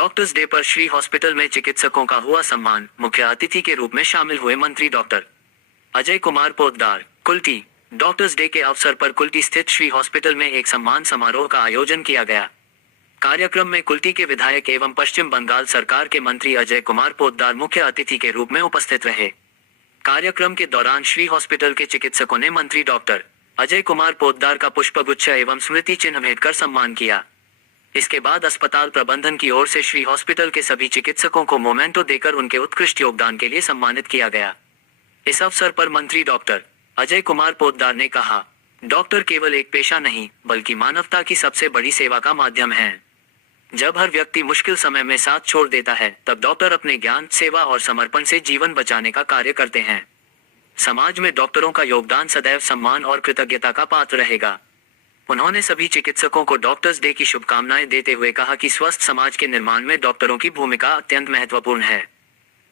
Doctors day पर Shri hospital में चिकित्सकों का हुआ सम्मान। मुख्य अतिथि के रूप में शामिल हुए मंत्री doctor Ajay Kumar Poddar. Kulti doctors day के अवसर पर कुल्टी स्थित श्री हॉस्पिटल में एक सम्मान समारोह का आयोजन किया गया। कार्यक्रम में कुल्टी के विधायक एवं पश्चिम बंगाल सरकार के मंत्री अजय कुमार पोद्दार मुख्य अतिथि के रूप में उपस्थित रहे। कार्यक्रम के दौरान श्री हॉस्पिटल के चिकित्सकों ने मंत्री डॉक्टर अजय कुमार पोद्दार का पुष्पगुच्छ एवं स्मृति चिन्ह भेंट कर सम्मान किया। इसके बाद अस्पताल प्रबंधन की ओर से श्री हॉस्पिटल के सभी चिकित्सकों को मोमेंटो देकर उनके उत्कृष्ट योगदान के लिए सम्मानित किया गया। इस अवसर पर मंत्री डॉक्टर अजय कुमार पोद्दार ने कहा, डॉक्टर केवल एक पेशा नहीं बल्कि मानवता की सबसे बड़ी सेवा का माध्यम है। जब हर व्यक्ति मुश्किल समय में साथ छोड़ देता है तब डॉक्टर अपने ज्ञान, सेवा और समर्पण से जीवन बचाने का कार्य करते हैं। समाज में डॉक्टरों का योगदान सदैव सम्मान और कृतज्ञता का पात्र रहेगा। उन्होंने सभी चिकित्सकों को डॉक्टर्स डे की शुभकामनाएं देते हुए कहा कि स्वस्थ समाज के निर्माण में डॉक्टरों की भूमिका अत्यंत महत्वपूर्ण है।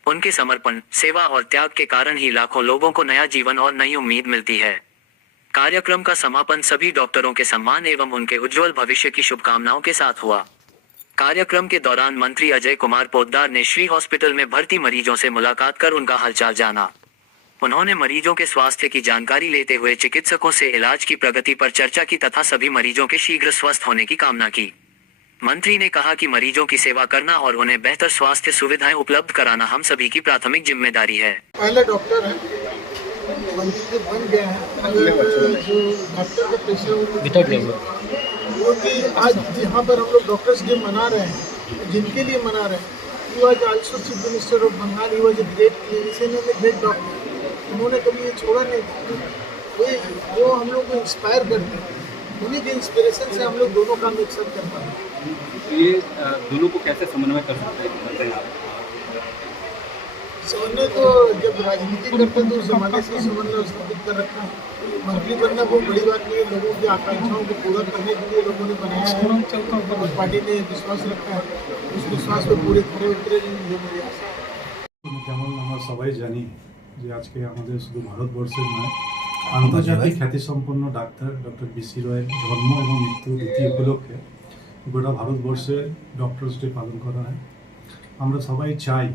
उनके समर्पण, सेवा और त्याग के कारण ही लाखों लोगों को नया जीवन और नई उम्मीद मिलती है। कार्यक्रम का समापन सभी डॉक्टरों के सम्मान एवं उनके उज्जवल भविष्य की शुभकामनाओं के साथ हुआ। कार्यक्रम के दौरान मंत्री अजय कुमार पोद्दार ने श्री हॉस्पिटल में भर्ती मरीजों से मुलाकात कर उनका हालचाल जाना। उन्होंने मरीजों के स्वास्थ्य की जानकारी लेते हुए चिकित्सकों से इलाज की प्रगति पर चर्चा की तथा सभी मरीजों के शीघ्र स्वस्थ होने की कामना की। मंत्री ने कहा कि मरीजों की सेवा करना और उन्हें बेहतर स्वास्थ्य सुविधाएं उपलब्ध कराना हम सभी की प्राथमिक जिम्मेदारी है। पहले डॉक्टर है, मंत्री से बन गया है, जो डॉक्टर का पेशा क्योंकि आज यहाँ पर हम लोग डॉक्टर्स डे मना रहे हैं, जिनके लिए मना रहे हैं, he was also chief minister of Bengal, he was a great clinician and a great doctor। उन्होंने कभी ये छोड़ा नहीं। वो हम लोग को इंस्पायर करते हैं, उन्हीं के इंस्पिरेशन से हम लोग दोनों काम एक साथ कर पाते हैं। ये दोनों को कैसे समन्वय कर सकते हैं आप? समन्वय तो जब राजनीति करते हैं तो जमाने से समन्वय स्थापित कर रखा है। मंत्री बनना कोई बड़ी बात नहीं है, लोगों की आकांक्षाओं को पूरा करने के लिए लोगों ने बनाया है। पार्टी ने विश्वास रखा है, उस विश्वास को पूरे खड़े उतरे जो मुझे आशा है। যেমন আমরা সবাই জানি যে আজকে আমাদের শুধু ভারতবর্ষের নয়, আন্তর্জাতিক খ্যাতিসম্পন্ন ডাক্তার ডক্টর বি.সি. রয়ের জন্ম এবং মৃত্যু তিথি উপলক্ষে গোটা ভারতবর্ষে ডক্টরস ডে পালন করা হয়। আমরা সবাই চাই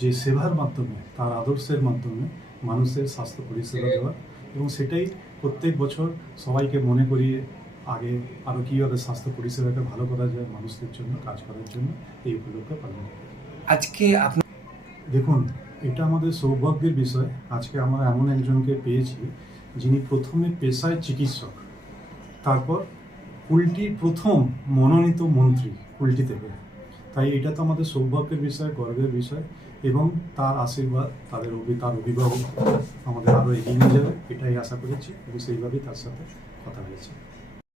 যে সেবার মাধ্যমে, তার আদর্শের মাধ্যমে মানুষের স্বাস্থ্য পরিষেবা দেওয়া, এবং সেটাই প্রত্যেক বছর সবাইকে মনে করিয়ে আগে আরও কীভাবে স্বাস্থ্য পরিষেবাকে ভালো করা যায় মানুষদের জন্য কাজ করার জন্য এই উপলক্ষে পালন করা। আজকে আপনার দেখুন, এটা আমাদের সৌভাগ্যের বিষয়। আজকে আমরা এমন একজনকে পেয়েছি যিনি প্রথমে পেশায় চিকিৎসক, তারপর কুলটির প্রথম মনোনীত মন্ত্রী কুলটি থেকে। তাই এটা তো আমাদের সৌভাগ্যের বিষয়, গর্বের বিষয়, এবং তার আশীর্বাদ, তার অভিভাবক আমাদের আরও এগিয়ে নিয়ে যাবে এটাই আশা করেছি, এবং সেইভাবেই তার সাথে কথা হয়েছে।